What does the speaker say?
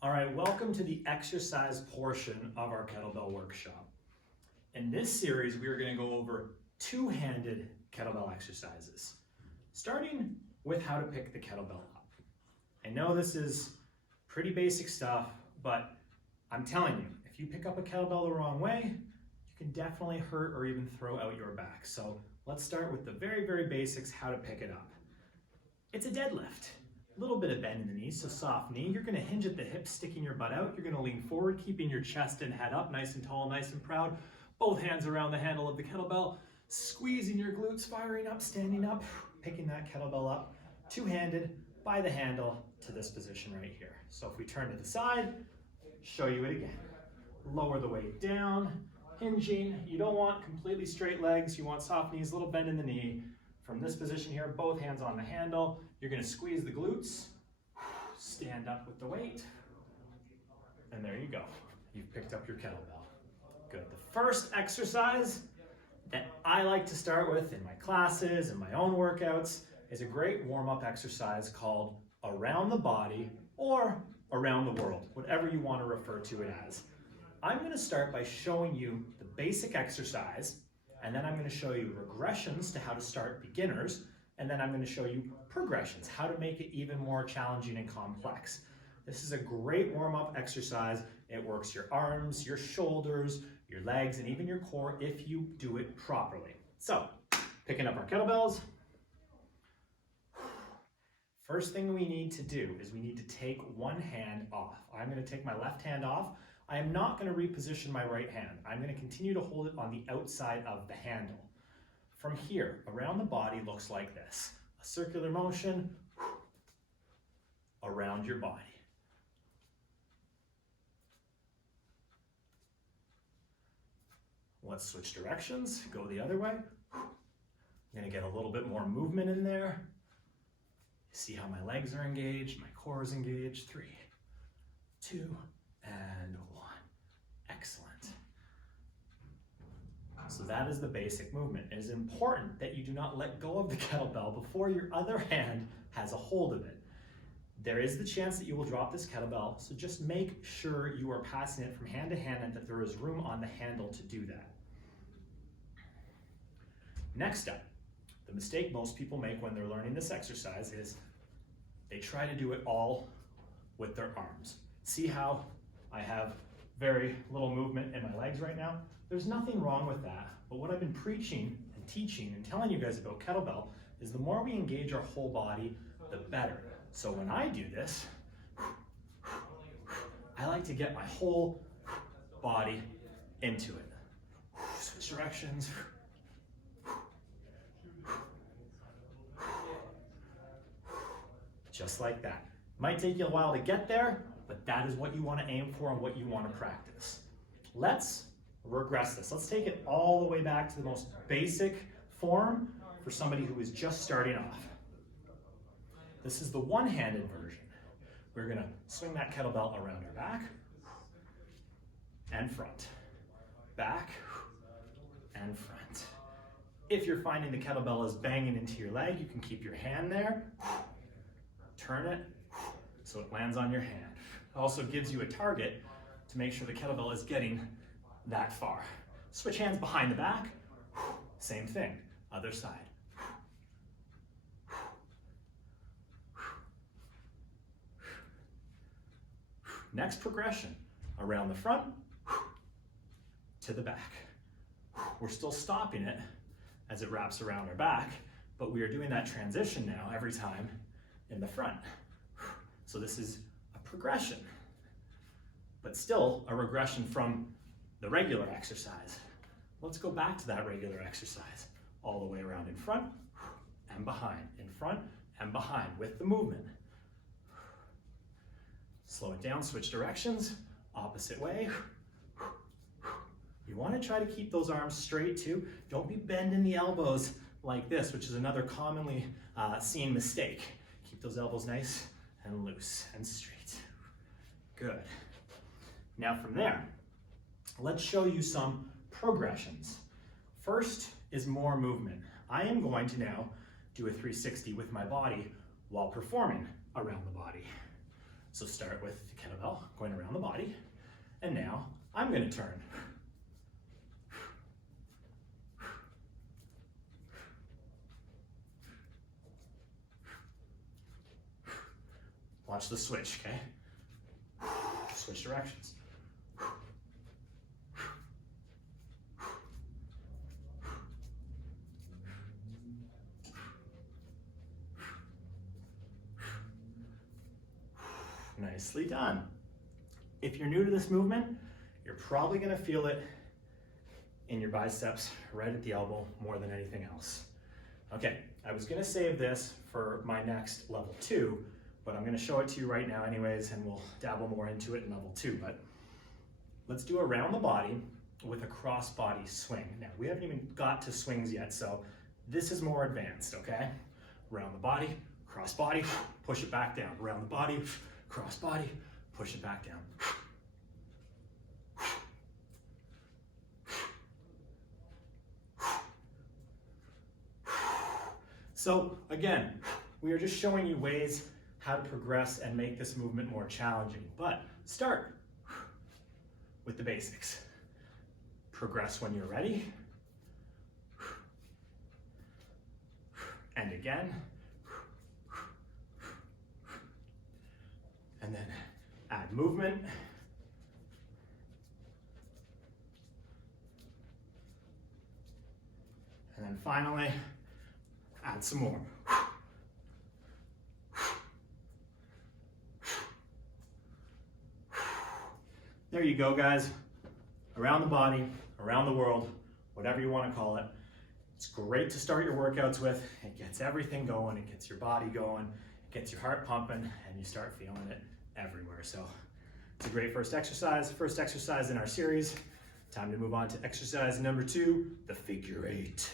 All right, welcome to the exercise portion of our kettlebell workshop. In this series, we are going to go over two-handed kettlebell exercises, starting with how to pick the kettlebell up. I know this is pretty basic stuff, but I'm telling you, if you pick up a kettlebell the wrong way, you can definitely hurt or even throw out your back. So let's start with the very basics, how to pick it up. It's a deadlift. A little bit of bend in the knees, so soft knee. You're gonna hinge at the hips, sticking your butt out. You're gonna lean forward, keeping your chest and head up, nice and tall, nice and proud. Both hands around the handle of the kettlebell, squeezing your glutes, firing up, standing up, picking that kettlebell up, two-handed by the handle to this position right here. So if we turn to the side, show you it again. Lower the weight down, hinging. You don't want completely straight legs. You want soft knees, a little bend in the knee. From this position here, both hands on the handle, you're gonna squeeze the glutes, stand up with the weight, and there you go. You've picked up your kettlebell. Good. The first exercise that I like to start with in my classes and my own workouts is a great warm-up exercise called around the body or around the world, whatever you want to refer to it as. I'm gonna start by showing you the basic exercise, and then I'm going to show you regressions to how to start beginners, and then I'm going to show you progressions, how to make it even more challenging and complex. This is a great warm-up exercise. It works your arms, your shoulders, your legs, and even your core if you do it properly. So, picking up our kettlebells. First thing we need to do is we need to take one hand off. I'm going to take my left hand off. I am not going to reposition my right hand. I'm going to continue to hold it on the outside of the handle. From here, around the body looks like this. A circular motion around your body. Let's switch directions, go the other way. I'm going to get a little bit more movement in there. See how my legs are engaged, my core is engaged. 3, 2, and 1. Excellent. So that is the basic movement. It is important that you do not let go of the kettlebell before your other hand has a hold of it. There is the chance that you will drop this kettlebell, so just make sure you are passing it from hand to hand and that there is room on the handle to do that. Next up, the mistake most people make when they're learning this exercise is they try to do it all with their arms. See how I have very little movement in my legs right now? There's nothing wrong with that, but what I've been preaching and teaching and telling you guys about kettlebell is the more we engage our whole body, the better. So when I do this, I like to get my whole body into it. Switch directions. Just like that. Might take you a while to get there, but that is what you want to aim for and what you want to practice. Let's regress this. Let's take it all the way back to the most basic form for somebody who is just starting off. This is the one-handed version. We're going to swing that kettlebell around our back and front. Back and front. If you're finding the kettlebell is banging into your leg, you can keep your hand there. Turn it so it lands on your hand. It also gives you a target to make sure the kettlebell is getting that far. Switch hands behind the back. Same thing, other side. Next progression, around the front to the back. We're still stopping it as it wraps around our back, but we are doing that transition now every time in the front. So this is a progression, but still a regression from the regular exercise. Let's go back to that regular exercise. All the way around in front and behind, in front and behind with the movement. Slow it down, switch directions, opposite way. You want to try to keep those arms straight too. Don't be bending the elbows like this, which is another commonly seen mistake. Keep those elbows nice and loose and straight. Good. Now from there, let's show you some progressions. First is more movement. I am going to now do a 360 with my body while performing around the body. So start with the kettlebell going around the body, and now I'm going to turn. Watch the switch, okay? Switch directions. Nicely done. If you're new to this movement, you're probably going to feel it in your biceps right at the elbow more than anything else. Okay, I was going to save this for my next level 2, but I'm going to show it to you right now anyways, and we'll dabble more into it in level 2. But let's do around the body with a cross body swing. Now, we haven't even got to swings yet, so this is more advanced, okay? Around the body, cross body, push it back down. Around the body, cross body, push it back down. So again, we are just showing you ways how to progress and make this movement more challenging. But start with the basics. Progress when you're ready. And again. And then add movement. And then finally, add some more. There you go, guys. Around the body, around the world, whatever you want to call it. It's great to start your workouts with. It gets everything going. It gets your body going. It gets your heart pumping, and you start feeling it everywhere. So it's a great first exercise in our series. Time to move on to exercise number 2, the figure 8.